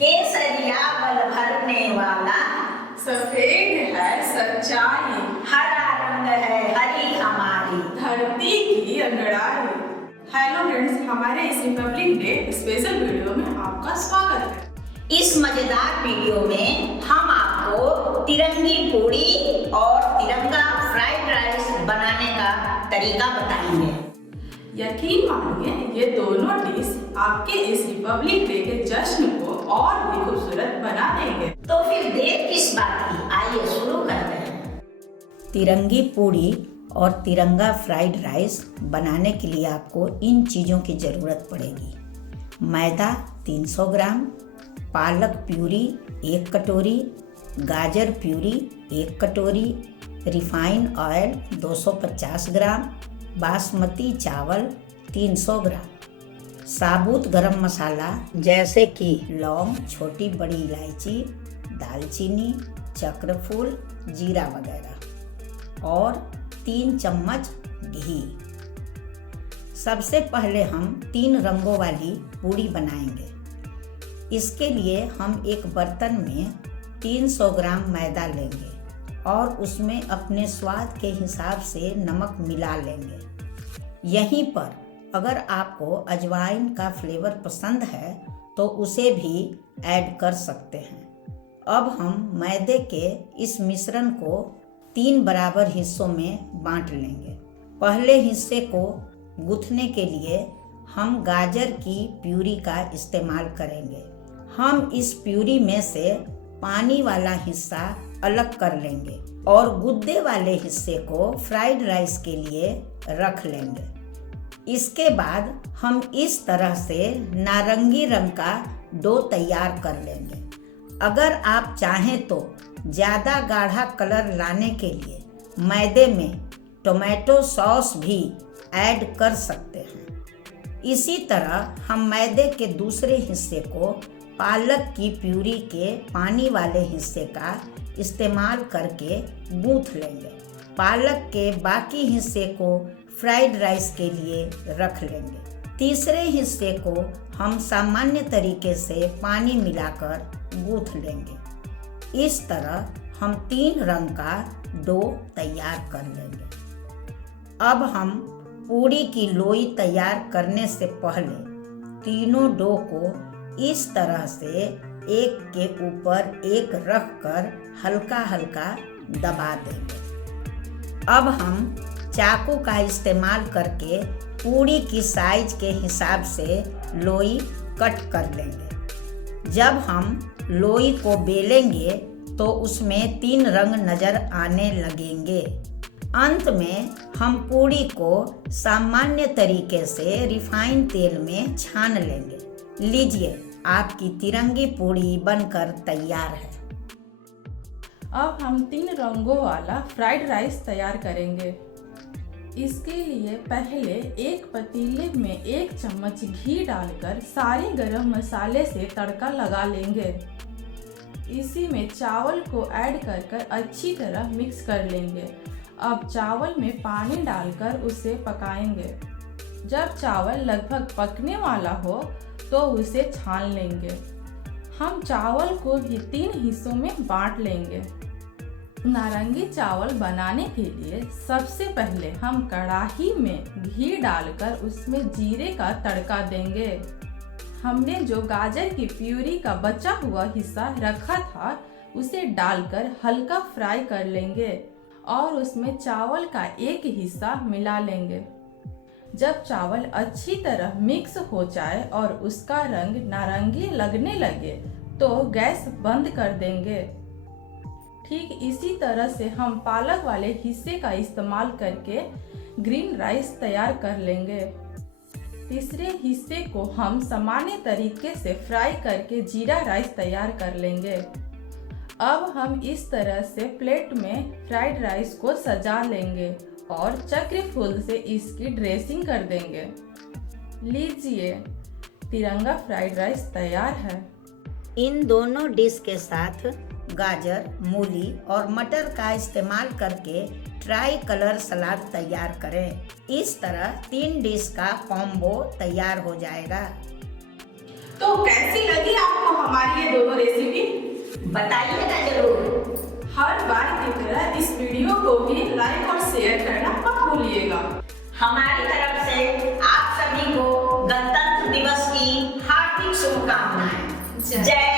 केसरिया बल भरने वाला, सफेद है सच्चाई, हरा रंग है हरी हमारी, धरती की अंगड़ाई। हेलो फ्रेंड्स, हमारे इस रिपब्लिक डे स्पेशल वीडियो में आपका स्वागत है। इस मजेदार वीडियो में हम आपको तिरंगी पूड़ी और तिरंगा फ्राइड राइस बनाने का तरीका बताएंगे। यकीन मानिए, ये दोनों डिश आपके इस रिपब्लिक डे के जश्न को और भी खूबसूरत बना देंगे। तो फिर देर किस बात की, आइए शुरू करते हैं। तिरंगी पूड़ी और तिरंगा फ्राइड राइस बनाने के लिए आपको इन चीज़ों की ज़रूरत पड़ेगी। मैदा 300 ग्राम, पालक प्यूरी 1 कटोरी, गाजर प्यूरी 1 कटोरी, रिफाइंड ऑयल 250 ग्राम, बासमती चावल 300 ग्राम, साबुत गरम मसाला जैसे कि लौंग, छोटी बड़ी इलायची, दालचीनी, चक्रफूल, जीरा वगैरह और 3 चम्मच घी। सबसे पहले हम 3 रंगों वाली पूड़ी बनाएंगे। इसके लिए हम एक बर्तन में 300 ग्राम मैदा लेंगे और उसमें अपने स्वाद के हिसाब से नमक मिला लेंगे। यहीं पर अगर आपको अजवाइन का फ्लेवर पसंद है तो उसे भी ऐड कर सकते हैं। अब हम मैदे के इस मिश्रण को 3 बराबर हिस्सों में बांट लेंगे। पहले हिस्से को गूंथने के लिए हम गाजर की प्यूरी का इस्तेमाल करेंगे। हम इस प्यूरी में से पानी वाला हिस्सा अलग कर लेंगे और गुद्दे वाले हिस्से को फ्राइड राइस के लिए रख लेंगे। इसके बाद हम इस तरह से नारंगी रंग का डो तैयार कर लेंगे। अगर आप चाहें तो ज़्यादा गाढ़ा कलर लाने के लिए मैदे में टोमेटो सॉस भी ऐड कर सकते हैं। इसी तरह हम मैदे के दूसरे हिस्से को पालक की प्यूरी के पानी वाले हिस्से का इस्तेमाल करके गूंथ लेंगे। पालक के बाकी हिस्से को फ्राइड राइस के लिए रख लेंगे। तीसरे हिस्से को हम सामान्य तरीके से पानी मिलाकर गूंथ लेंगे। इस तरह हम 3 रंग का डो तैयार कर लेंगे। अब हम पूड़ी की लोई तैयार करने से पहले तीनों डो को इस तरह से एक के ऊपर एक रख कर हल्का हल्का दबा देंगे। अब हम चाकू का इस्तेमाल करके पूड़ी की साइज के हिसाब से लोई कट कर लेंगे। जब हम लोई को बेलेंगे तो उसमें 3 रंग नज़र आने लगेंगे। अंत में हम पूड़ी को सामान्य तरीके से रिफाइंड तेल में छान लेंगे। लीजिए, आपकी तिरंगी पूड़ी बनकर तैयार है। अब हम 3 रंगों वाला फ्राइड राइस तैयार करेंगे। इसके लिए पहले एक पतीले में 1 चम्मच घी डालकर सारे गरम मसाले से तड़का लगा लेंगे। इसी में चावल को ऐड कर अच्छी तरह मिक्स कर लेंगे। अब चावल में पानी डालकर उसे पकाएंगे। जब चावल लगभग पकने वाला हो तो उसे छान लेंगे। हम चावल को भी 3 हिस्सों में बांट लेंगे। नारंगी चावल बनाने के लिए सबसे पहले हम कढ़ाई में घी डालकर उसमें जीरे का तड़का देंगे। हमने जो गाजर की प्यूरी का बचा हुआ हिस्सा रखा था उसे डालकर हल्का फ्राई कर लेंगे और उसमें चावल का एक हिस्सा मिला लेंगे। जब चावल अच्छी तरह मिक्स हो जाए और उसका रंग नारंगी लगने लगे तो गैस बंद कर देंगे। ठीक इसी तरह से हम पालक वाले हिस्से का इस्तेमाल करके ग्रीन राइस तैयार कर लेंगे। तीसरे हिस्से को हम सामान्य तरीके से फ्राई करके जीरा राइस तैयार कर लेंगे। अब हम इस तरह से प्लेट में फ्राइड राइस को सजा लेंगे और चक्रफूल से इसकी ड्रेसिंग कर देंगे। लीजिए, तिरंगा फ्राइड राइस तैयार है। इन दोनों डिश के साथ गाजर, मूली और मटर का इस्तेमाल करके ट्राई कलर सलाद तैयार करें। इस तरह 3 डिश का कॉम्बो तैयार हो जाएगा। तो कैसी लगी आपको हमारी ये दोनों रेसिपी? बताइएगा जरूर। हर बार की तरह इस वीडियो को भी लाइक और शेयर करना मत भूलिएगा। हमारी तरफ से आप सभी को गणतंत्र दिवस की हार्दिक शुभकामनाएं। जय